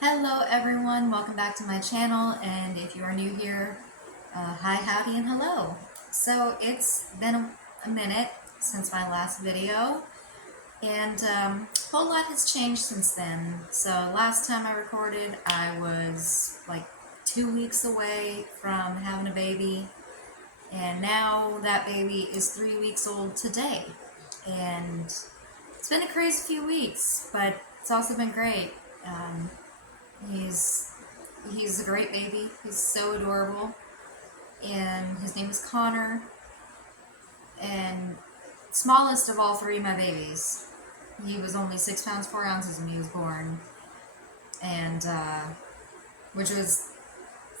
Hello everyone, welcome back to my channel, and if you are new here, hi, howdy, and hello. So it's been a minute since my last video, and a whole lot has changed since then. So last time I recorded, I was like 2 weeks away from having a baby, and now that baby is 3 weeks old today. And it's been a crazy few weeks, but it's also been great. Um, He's he's a great baby. He's so adorable, and his name is Connor. And smallest of all three of my babies. He was only 6 pounds 4 ounces when he was born, and which was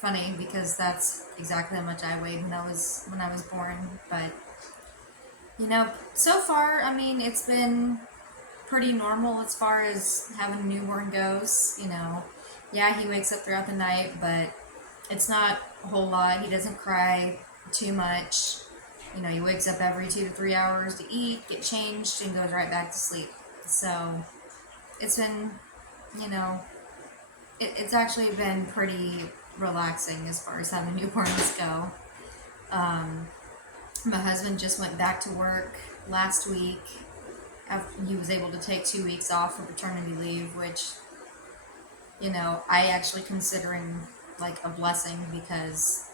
funny because that's exactly how much I weighed when I was born. But so far, I mean, it's been pretty normal as far as having a newborn goes. Yeah, he wakes up throughout the night, but it's not a whole lot. He doesn't cry too much. He wakes up every 2 to 3 hours to eat, get changed, and goes right back to sleep. So it's been, you know, it's actually been pretty relaxing as far as having newborns go. Um, my husband just went back to work last week. He was able to take 2 weeks off for paternity leave, which, I actually considering like a blessing because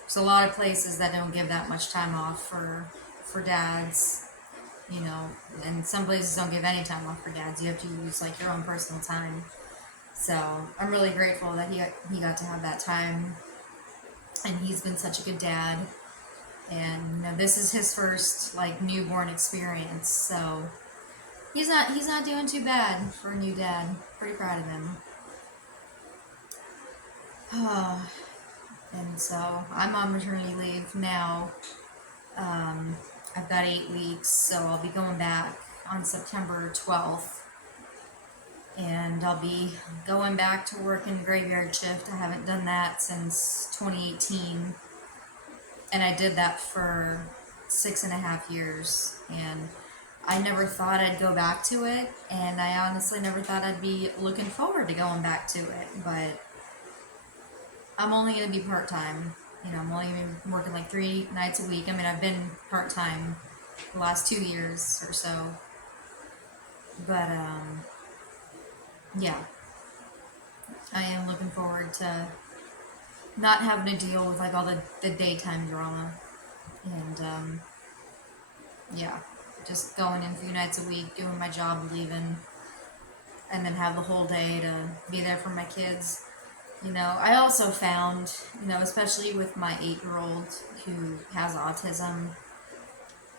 there's a lot of places that don't give that much time off for dads, and some places don't give any time off for dads. You have to use like your own personal time. So I'm really grateful that he got to have that time, and he's been such a good dad. And this is his first like newborn experience, so he's not doing too bad for a new dad. Pretty proud of him. And so I'm on maternity leave now. I've got 8 weeks, so I'll be going back on September 12th. And I'll be going back to work in graveyard shift. I haven't done that since 2018. And I did that for 6.5 years. And I never thought I'd go back to it. And I honestly never thought I'd be looking forward to going back to it. But I'm only going to be part-time. I'm only going to be working like 3 nights a week. I mean, I've been part-time the last 2 years or so. But, yeah. I am looking forward to not having to deal with like all the daytime drama. And, yeah. Just going in a few nights a week, doing my job, leaving, and then have the whole day to be there for my kids. I also found, especially with my 8-year-old who has autism,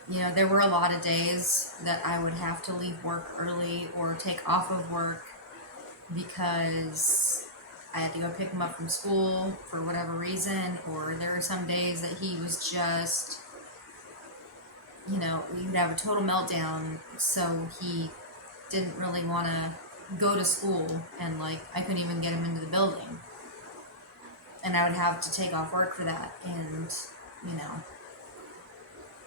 there were a lot of days that I would have to leave work early or take off of work because I had to go pick him up from school for whatever reason, or there were some days that he was just, he would have a total meltdown, so he didn't really want to go to school, and like I couldn't even get him into the building. And I would have to take off work for that. And,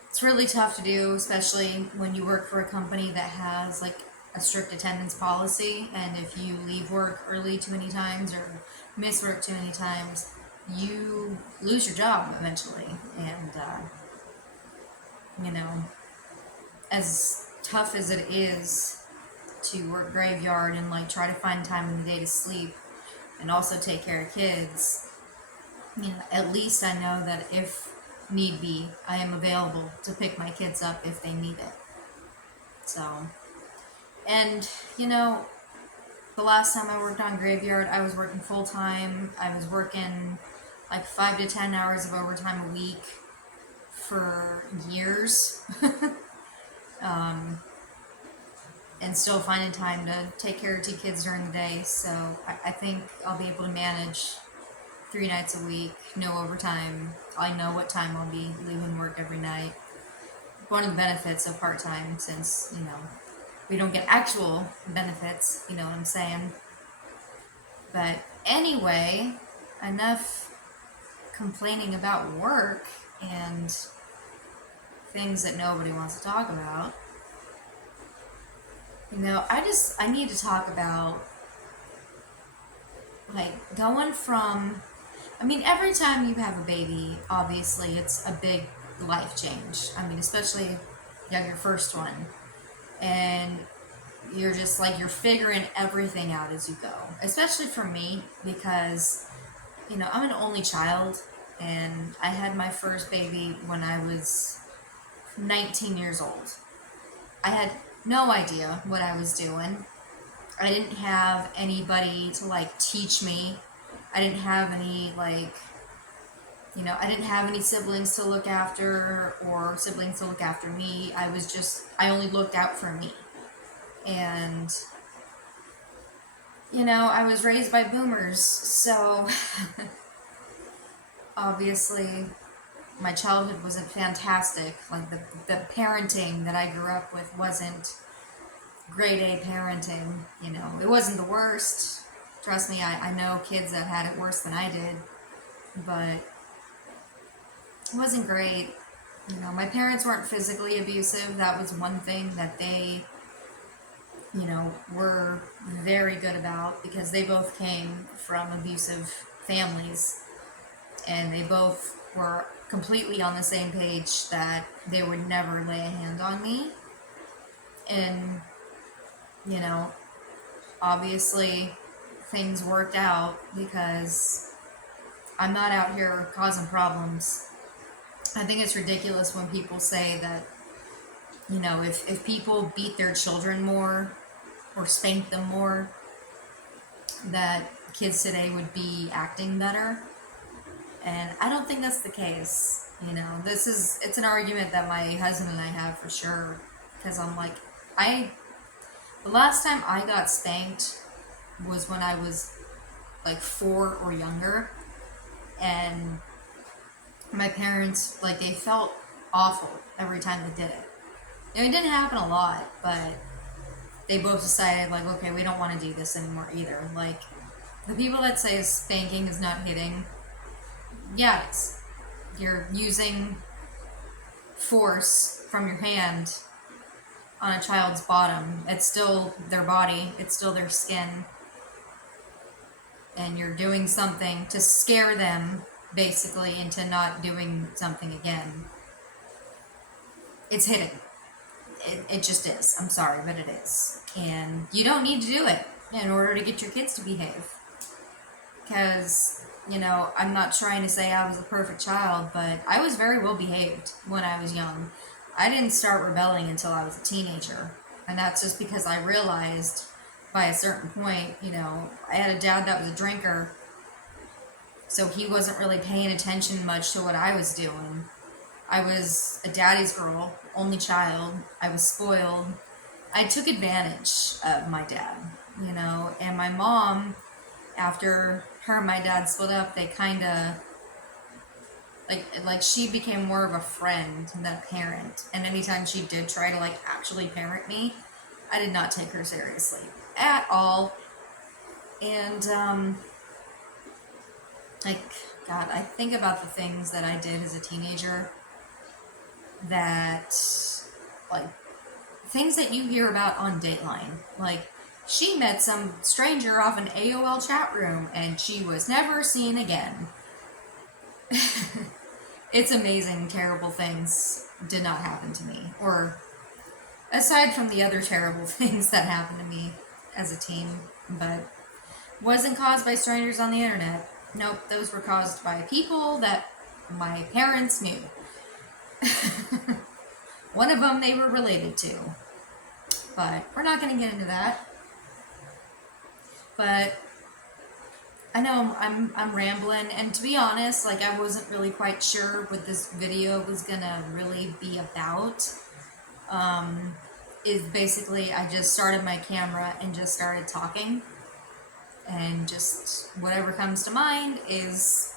it's really tough to do, especially when you work for a company that has like a strict attendance policy. And if you leave work early too many times or miss work too many times, you lose your job eventually. And, as tough as it is to work graveyard and like try to find time in the day to sleep and also take care of kids, at least I know that if need be, I am available to pick my kids up if they need it. So, and the last time I worked on graveyard, I was working full time. I was working like 5 to 10 hours of overtime a week for years. And still finding time to take care of 2 kids during the day. So I think I'll be able to manage 3 nights a week, no overtime. I know what time I'll be leaving work every night. One of the benefits of part-time, since, we don't get actual benefits, you know what I'm saying? But anyway, enough complaining about work and things that nobody wants to talk about. I need to talk about like going from, I mean, every time you have a baby, obviously it's a big life change. I mean, especially your first one. And you're just like, you're figuring everything out as you go. Especially for me, because, I'm an only child, and I had my first baby when I was 19 years old. I had no idea what I was doing. I didn't have anybody to like teach me. I didn't have any I didn't have any siblings to look after or siblings to look after me. I only looked out for me. And, I was raised by boomers, so obviously my childhood wasn't fantastic. Like the parenting that I grew up with wasn't grade A parenting. It wasn't the worst. Trust me, I know kids that had it worse than I did, but it wasn't great. My parents weren't physically abusive. That was one thing that they, were very good about, because they both came from abusive families, and they both were completely on the same page that they would never lay a hand on me. And, you know, obviously things worked out because I'm not out here causing problems. I think it's ridiculous when people say that, if people beat their children more or spank them more, that kids today would be acting better. And I don't think that's the case. It's an argument that my husband and I have for sure. Because I'm like, the last time I got spanked was when I was like 4 or younger. And my parents, they felt awful every time they did it. It didn't happen a lot, but they both decided, okay, we don't want to do this anymore either. The people that say spanking is not hitting, yeah, it is. You're using force from your hand on a child's bottom. It's still their body, it's still their skin. And you're doing something to scare them, basically, into not doing something again. It's hitting. It just is. I'm sorry, but it is. And you don't need to do it in order to get your kids to behave. Because, I'm not trying to say I was a perfect child, but I was very well behaved when I was young. I didn't start rebelling until I was a teenager. And that's just because I realized by a certain point, I had a dad that was a drinker, so he wasn't really paying attention much to what I was doing. I was a daddy's girl, only child. I was spoiled. I took advantage of my dad, and my mom, after her and my dad split up, they kind of, she became more of a friend than a parent. And anytime she did try to, actually parent me, I did not take her seriously at all. And, God, I think about the things that I did as a teenager that, things that you hear about on Dateline. She met some stranger off an AOL chat room and she was never seen again. It's amazing terrible things did not happen to me. Or, aside from the other terrible things that happened to me as a teen, but wasn't caused by strangers on the internet. Nope, those were caused by people that my parents knew. One of them they were related to. But we're not going to get into that. But I know I'm rambling, and to be honest, I wasn't really quite sure what this video was going to really be about. Is basically I just started my camera and just started talking. And just whatever comes to mind is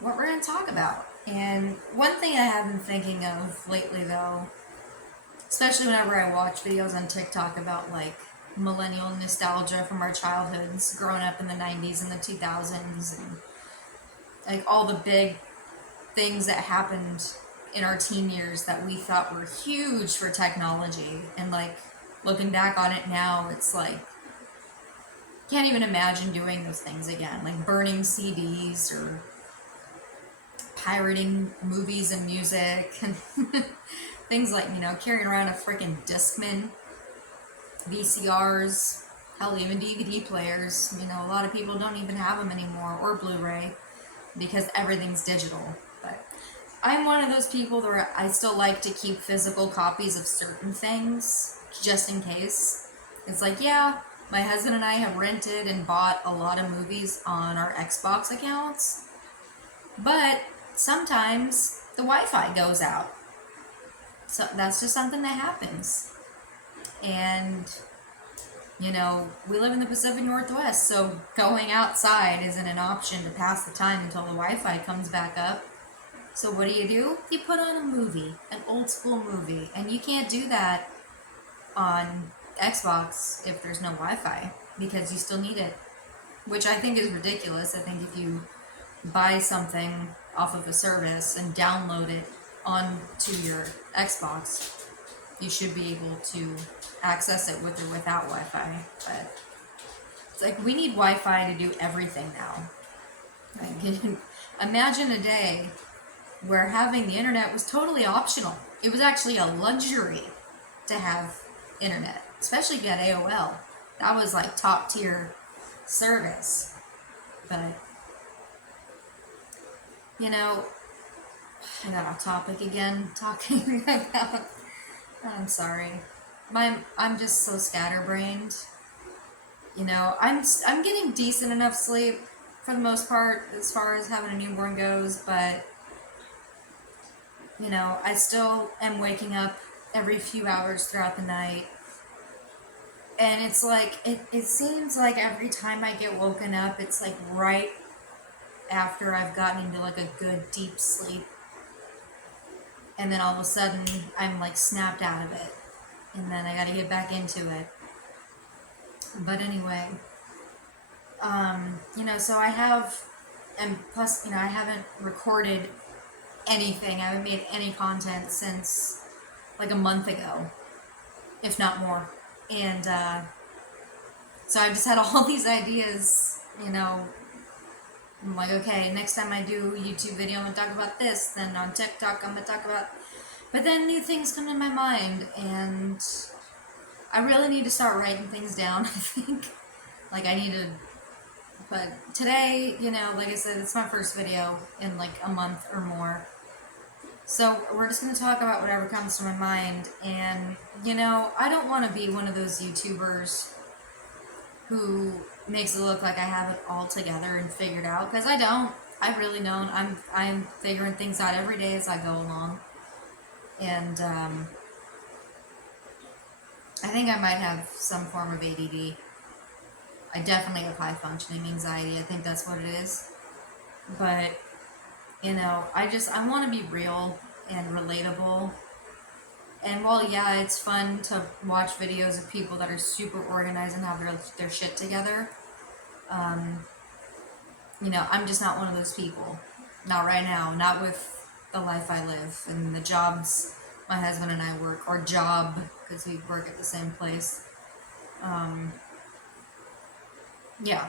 what we're going to talk about. And one thing I have been thinking of lately, though, especially whenever I watch videos on TikTok about, millennial nostalgia from our childhoods, growing up in the 90s and the 2000s, and, all the big things that happened in our teen years that we thought were huge for technology. And, looking back on it now, it's Can't even imagine doing those things again, like burning CDs or pirating movies and music and things like, carrying around a freaking Discman, VCRs, hell, even DVD players. A lot of people don't even have them anymore, or Blu-ray, because everything's digital. But I'm one of those people that I still like to keep physical copies of certain things, just in case. It's like, yeah, my husband and I have rented and bought a lot of movies on our Xbox accounts, but sometimes the Wi-Fi goes out. So that's just something that happens. And, we live in the Pacific Northwest, so going outside isn't an option to pass the time until the Wi-Fi comes back up. So what do? You put on a movie, an old school movie, and you can't do that on Xbox if there's no Wi-Fi, because you still need it, which I think is ridiculous. I think if you buy something off of a service and download it onto your Xbox, you should be able to access it with or without Wi-Fi. But it's like, we need Wi-Fi to do everything now. Like, imagine a day where having the internet was totally optional. It was actually a luxury to have internet, especially if you had AOL. That was like top tier service. But, I got off topic again, talking about, I'm sorry. I'm just so scatterbrained. I'm getting decent enough sleep for the most part as far as having a newborn goes, but I still am waking up every few hours throughout the night. And it's like, it seems like every time I get woken up, it's like right after I've gotten into like a good deep sleep. And then all of a sudden, I'm like snapped out of it. And then I gotta get back into it. But anyway, so I have, and plus, I haven't recorded anything. I haven't made any content since like a month ago, if not more. And so I just had all these ideas, I'm like, okay, next time I do a YouTube video, I'm going to talk about this. Then on TikTok, I'm going to talk about... But then new things come to my mind, and I really need to start writing things down, I think. Like, I need to... But today, like I said, it's my first video in like a month or more. So we're just going to talk about whatever comes to my mind. And, I don't want to be one of those YouTubers who makes it look like I have it all together and figured out, because I don't. I really don't. I'm figuring things out every day as I go along. And I think I might have some form of ADD. I definitely have high functioning anxiety. I think that's what it is. But, I want to be real and relatable. And while, yeah, it's fun to watch videos of people that are super organized and have their shit together, I'm just not one of those people. Not right now. Not with the life I live and the jobs my husband and I work, or job, because we work at the same place. Yeah,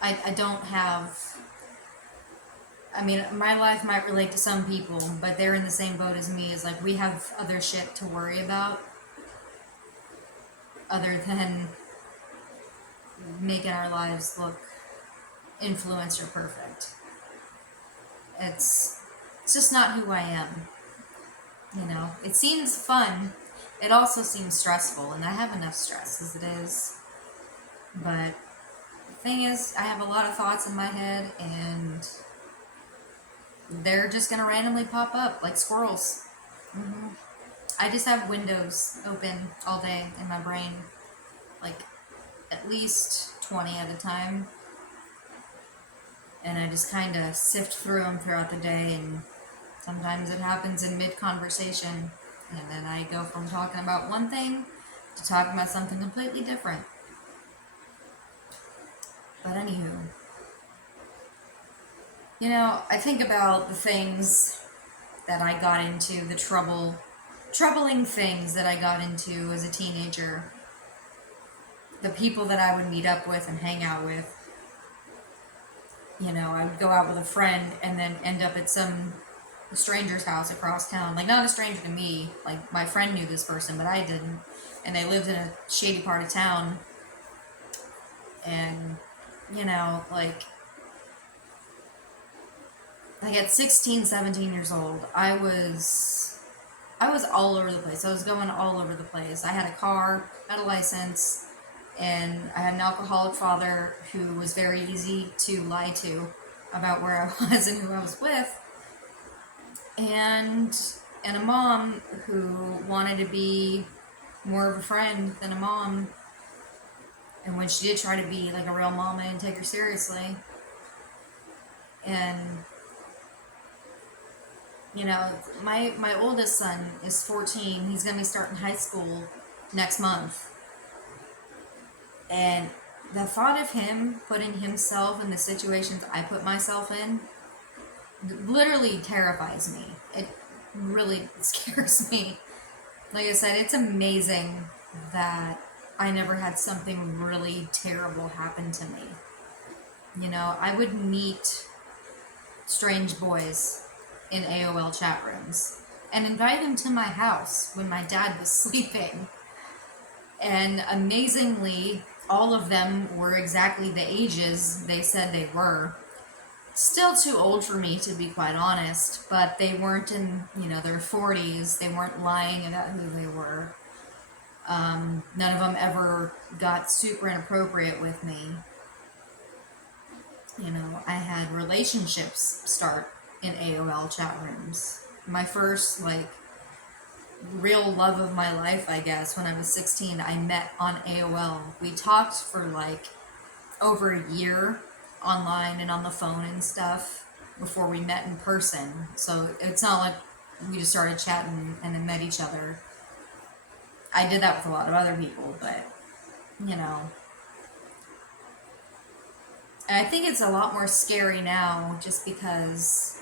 I don't have... my life might relate to some people, but they're in the same boat as me. Is like, we have other shit to worry about other than making our lives look influencer perfect. It's just not who I am. It seems fun. It also seems stressful, and I have enough stress as it is. But the thing is, I have a lot of thoughts in my head, and they're just going to randomly pop up like squirrels. I just have windows open all day in my brain, like at least 20 at a time. And I just kind of sift through them throughout the day, and sometimes it happens in mid-conversation, and then I go from talking about one thing to talking about something completely different. But anywho, I think about the things that I got into, the troubling things that I got into as a teenager. the people that I would meet up with and hang out with, I would go out with a friend and then end up at some stranger's house across town. Like, not a stranger to me. Like, my friend knew this person, but I didn't. And they lived in a shady part of town. And, like at 16, 17 years old, I was all over the place. I was going all over the place. I had a car, had a license, and I had an alcoholic father who was very easy to lie to about where I was and who I was with, and a mom who wanted to be more of a friend than a mom. And when she did try to be like a real mom, I didn't take her seriously. And my oldest son is 14. He's going to be starting high school next month. And the thought of him putting himself in the situations I put myself in literally terrifies me. It really scares me. Like I said, it's amazing that I never had something really terrible happen to me. I would meet strange boys in AOL chat rooms and invite them to my house when my dad was sleeping. And amazingly, all of them were exactly the ages they said they were. Still too old for me, to be quite honest, but they weren't in, their 40s. They weren't lying about who they were. None of them ever got super inappropriate with me. I had relationships start in AOL chat rooms. My first, real love of my life, I guess, when I was 16, I met on AOL. We talked for, over a year online and on the phone and stuff before we met in person. So it's not like we just started chatting and then met each other. I did that with a lot of other people, but, And I think it's a lot more scary now just because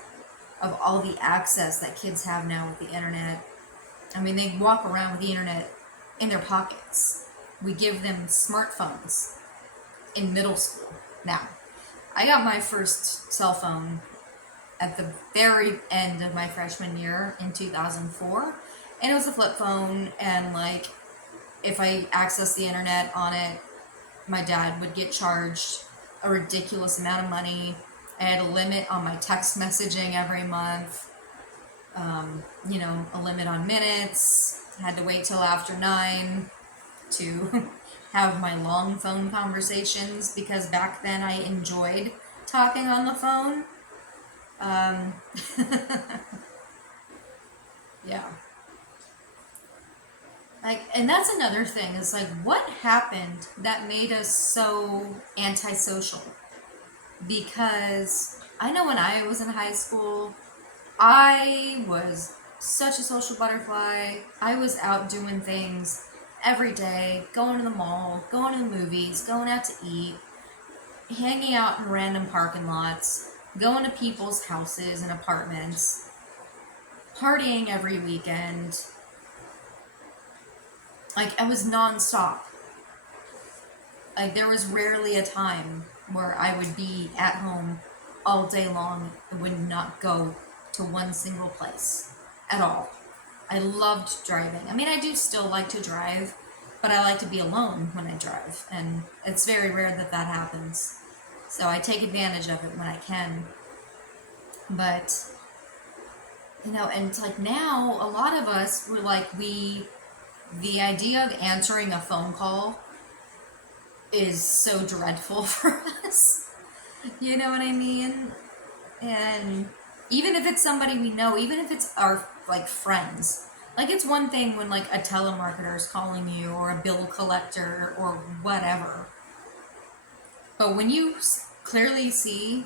of all the access that kids have now with the internet. I mean, they walk around with the internet in their pockets. We give them smartphones in middle school. Now, I got my first cell phone at the very end of my freshman year in 2004, and it was a flip phone, and if I accessed the internet on it, my dad would get charged a ridiculous amount of money. I had a limit on my text messaging every month, a limit on minutes. I had to wait till after 9 to have my long phone conversations because back then I enjoyed talking on the phone. Yeah. And that's another thing is what happened that made us so antisocial? Because I know when I was in high school, I was such a social butterfly. I was out doing things every day, going to the mall, going to the movies, going out to eat, hanging out in random parking lots, going to people's houses and apartments, partying every weekend. I was nonstop. There was rarely a time where I would be at home all day long and would not go to one single place at all. I loved driving. I mean, I do still like to drive, but I like to be alone when I drive, and it's very rare that that happens. So I take advantage of it when I can. But, and now a lot of us were the idea of answering a phone call is so dreadful for us. You know what I mean? And even if it's somebody we know, even if it's our friends, it's one thing when a telemarketer is calling you or a bill collector or whatever. But when you clearly see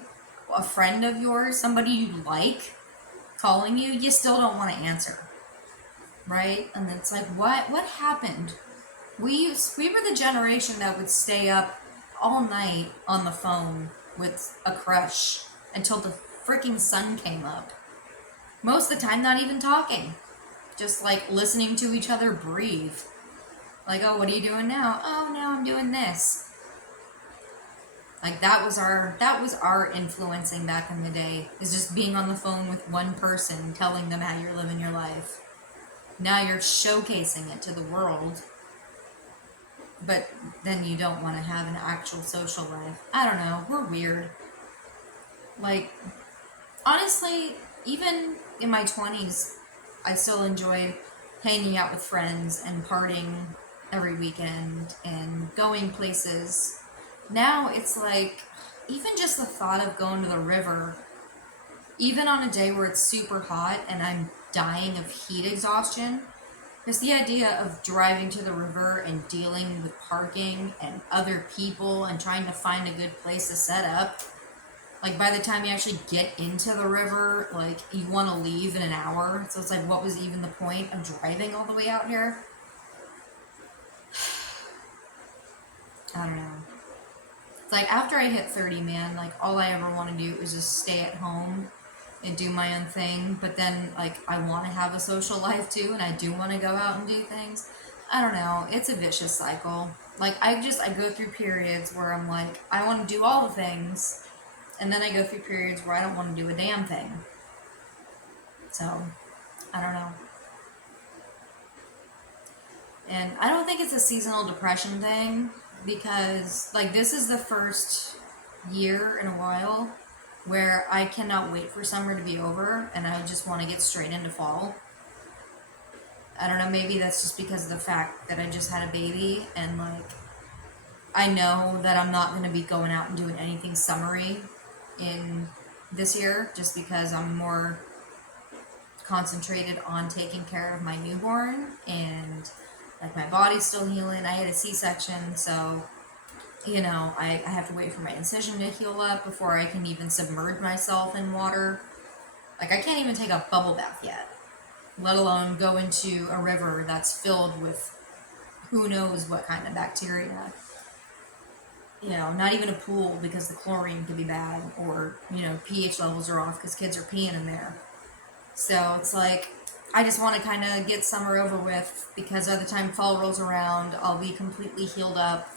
a friend of yours, somebody you like, calling you, you still don't want to answer. Right? And it's what happened? We were the generation that would stay up all night on the phone with a crush until the freaking sun came up. Most of the time not even talking. Just listening to each other breathe. Like, oh, what are you doing now? Oh, now I'm doing this. Like that was our influencing back in the day, is just being on the phone with one person telling them how you're living your life. Now you're showcasing it to the world, but then you don't want to have an actual social life. I don't know, we're weird. Like, honestly, even in my 20s, I still enjoyed hanging out with friends and partying every weekend and going places. Now it's like, even just the thought of going to the river, even on a day where it's super hot and I'm dying of heat exhaustion, just the idea of driving to the river and dealing with parking and other people and trying to find a good place to set up. Like, by the time you actually get into the river, like, you want to leave in an hour. So it's like, what was even the point of driving all the way out here? I don't know. It's like, after I hit 30, man, like, all I ever want to do is just stay at home and do my own thing. But then, like, I want to have a social life too, and I do want to go out and do things. I don't know. It's a vicious cycle. Like, I go through periods where I'm like, I want to do all the things, and then I go through periods where I don't want to do a damn thing. So, I don't know. And I don't think it's a seasonal depression thing, because, like, this is the first year in a while where I cannot wait for summer to be over and I just want to get straight into fall. I don't know, maybe that's just because of the fact that I just had a baby, and, like, I know that I'm not going to be going out and doing anything summery in this year, just because I'm more concentrated on taking care of my newborn, and, like, my body's still healing. I had a C-section, so, you know, I have to wait for my incision to heal up before I can even submerge myself in water. Like, I can't even take a bubble bath yet, let alone go into a river that's filled with who knows what kind of bacteria. You know, not even a pool, because the chlorine could be bad, or, you know, pH levels are off because kids are peeing in there. So it's like, I just want to kind of get summer over with, because by the time fall rolls around, I'll be completely healed up.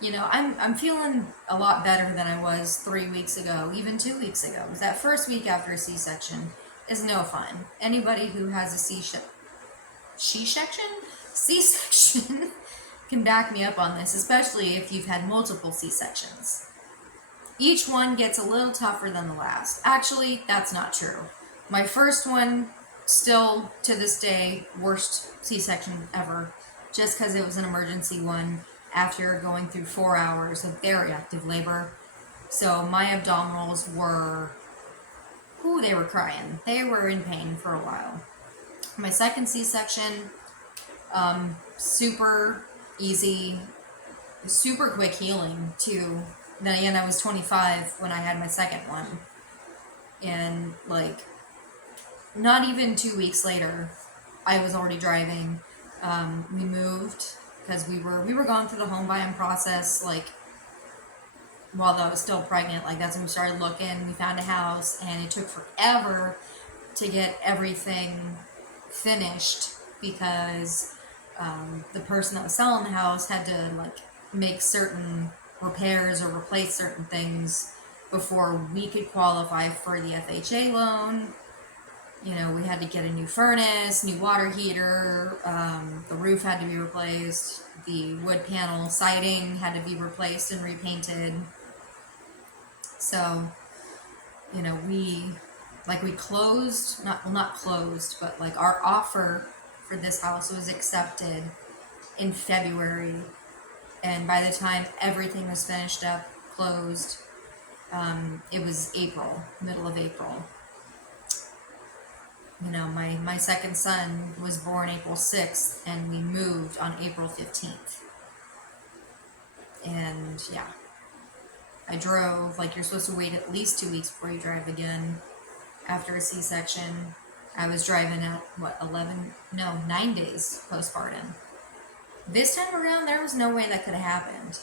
You know, I'm feeling a lot better than I was 3 weeks ago, even 2 weeks ago. Because that first week after a C-section is no fun. Anybody who has a C-section can back me up on this, especially if you've had multiple C-sections. Each one gets a little tougher than the last. Actually, that's not true. My first one, still to this day, worst C-section ever, just because it was an emergency one after going through 4 hours of very active labor. So my abdominals were, they were crying. They were in pain for a while. My second C-section, super easy, super quick healing too. Then again, I was 25 when I had my second one. And, like, not even 2 weeks later, I was already driving. We moved because we were going through the home buying process, like, while I was still pregnant. Like, that's when we started looking. We found a house, and it took forever to get everything finished, because the person that was selling the house had to, like, make certain repairs or replace certain things before we could qualify for the FHA loan. You know, we had to get a new furnace, new water heater, the roof had to be replaced, the wood panel siding had to be replaced and repainted. So, you know, we closed, not closed, but, like, our offer for this house was accepted in February, and by the time everything was finished up, closed, it was April, middle of April. You know, my second son was born April 6th, and we moved on April 15th. And, yeah. I drove, like, you're supposed to wait at least 2 weeks before you drive again after a C-section. I was driving at, 9 days postpartum. This time around, there was no way that could have happened.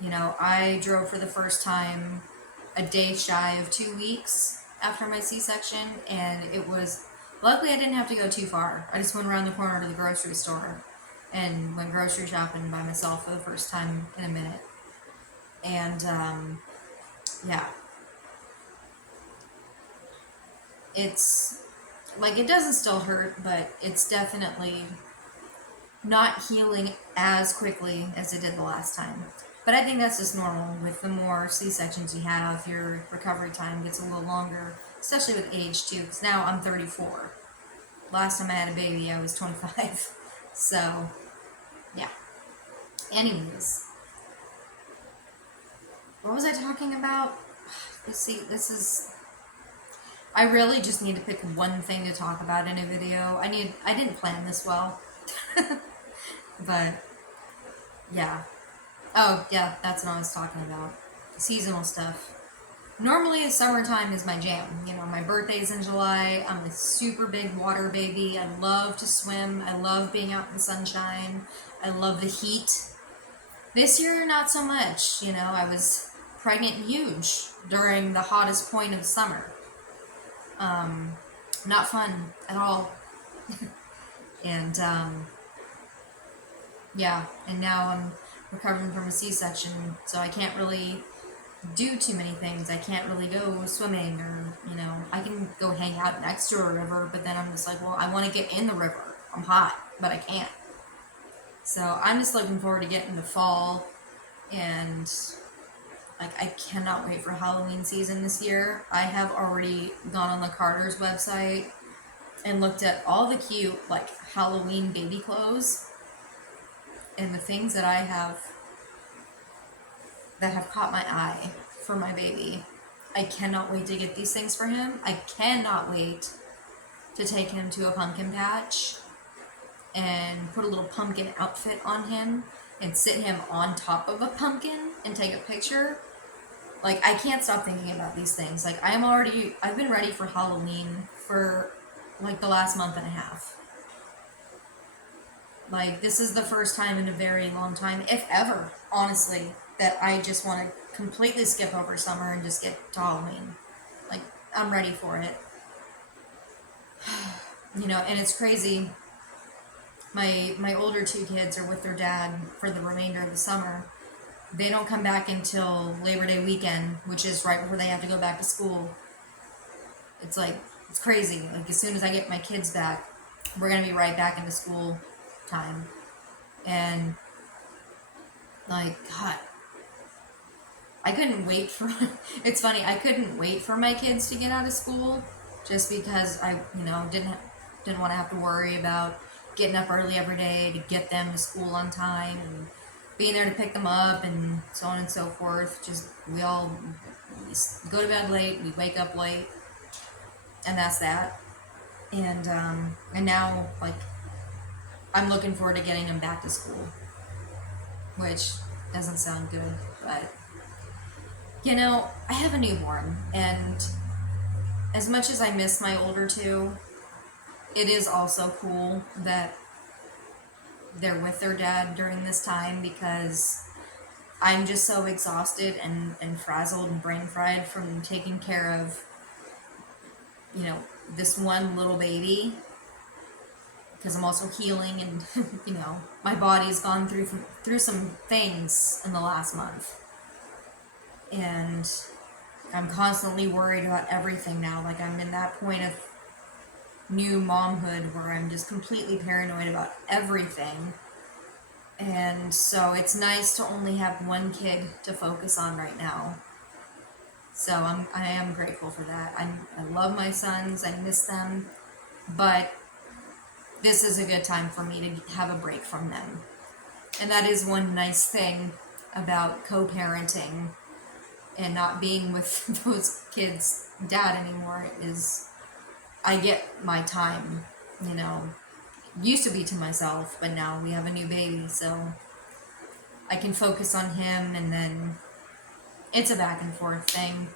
You know, I drove for the first time a day shy of 2 weeks after my C-section, and it was, luckily I didn't have to go too far. I just went around the corner to the grocery store. and went grocery shopping by myself for the first time in a minute. And yeah, it's like it doesn't still hurt, but it's definitely not healing as quickly as it did the last time. But I think that's just normal. With the more C-sections you have, your recovery time gets a little longer, especially with age too. Because now I'm 34. Last time I had a baby, I was 25. So, yeah. Anyways, what was I talking about? Let's see, this is... I really just need to pick one thing to talk about in a video. I didn't plan this well. But, yeah. Oh, yeah, that's what I was talking about. Seasonal stuff. Normally, summertime is my jam. You know, my birthday's in July. I'm a super big water baby. I love to swim. I love being out in the sunshine. I love the heat. This year, not so much. You know, I was pregnant and huge during the hottest point of summer. Not fun at all. And, yeah, and now I'm recovering from a C-section, so I can't really do too many things. I can't really go swimming, or, you know, I can go hang out next to a river, but then I'm just like, well, I want to get in the river. I'm hot, but I can't. So I'm just looking forward to getting to fall, and like I cannot wait for Halloween season this year. I have already gone on the Carter's website and looked at all the cute like Halloween baby clothes and the things that I have that have caught my eye for my baby. I cannot wait to get these things for him. I cannot wait to take him to a pumpkin patch and put a little pumpkin outfit on him and sit him on top of a pumpkin and take a picture. Like, I can't stop thinking about these things. Like, I've been ready for Halloween for like the last month and a half. Like, this is the first time in a very long time, if ever, honestly, that I just want to completely skip over summer and just get to Halloween. Like, I'm ready for it. You know, and it's crazy. My older two kids are with their dad for the remainder of the summer. They don't come back until Labor Day weekend, which is right before they have to go back to school. It's like, it's crazy. Like, as soon as I get my kids back, we're going to be right back into school time. And, like, God, I couldn't wait for, it's funny, I couldn't wait for my kids to get out of school just because I, you know, didn't want to have to worry about getting up early every day to get them to school on time and being there to pick them up and so on and so forth. Just, we go to bed late, we wake up late, and that's that. And now, like, I'm looking forward to getting them back to school, which doesn't sound good, but, you know, I have a newborn, and as much as I miss my older two, it is also cool that they're with their dad during this time, because I'm just so exhausted and frazzled and brain fried from taking care of, you know, this one little baby, because I'm also healing and, you know, my body's gone through some things in the last month. And I'm constantly worried about everything now. Like, I'm in that point of new momhood where I'm just completely paranoid about everything. And so it's nice to only have one kid to focus on right now. So I am grateful for that. I love my sons. I miss them. But this is a good time for me to have a break from them. And that is one nice thing about co-parenting and not being with those kids' dad anymore, is I get my time, you know. Used to be to myself, but now we have a new baby, so I can focus on him, and then it's a back and forth thing.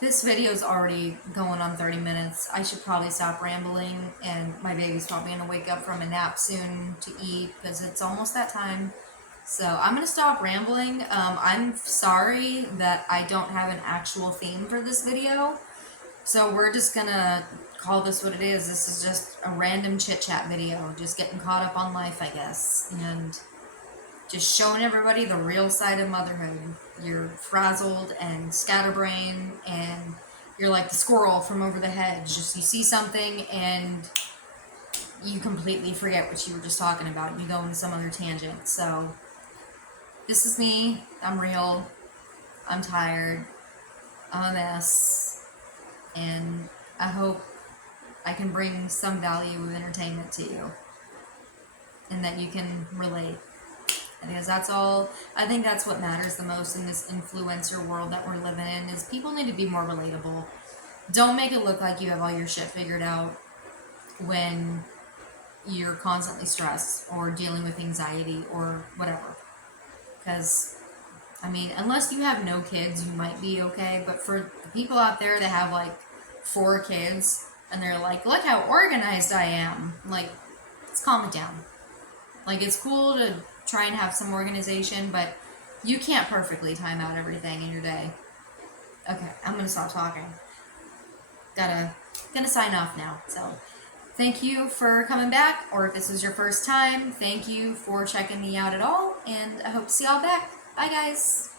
This video is already going on 30 minutes. I should probably stop rambling, and my baby's probably going to wake up from a nap soon to eat, because it's almost that time. So I'm going to stop rambling. I'm sorry that I don't have an actual theme for this video. So we're just going to call this what it is. This is just a random chit chat video, just getting caught up on life, I guess, and just showing everybody the real side of motherhood. You're frazzled and scatterbrained, and you're like the squirrel from over the hedge. Just you see something and you completely forget what you were just talking about. You go into some other tangent. So this is me. I'm real. I'm tired. I'm a mess. And I hope I can bring some value of entertainment to you and that you can relate. Because that's all, I think that's what matters the most in this influencer world that we're living in, is people need to be more relatable. Don't make it look like you have all your shit figured out when you're constantly stressed or dealing with anxiety or whatever. Because, I mean, unless you have no kids, you might be okay. But for the people out there that have like 4 kids and they're like, look how organized I am. Like, let's calm it down. Like, it's cool to try and have some organization, but you can't perfectly time out everything in your day. Okay, I'm gonna stop talking. Gonna sign off now. So, thank you for coming back, or if this is your first time, thank you for checking me out at all, and I hope to see y'all back. Bye, guys.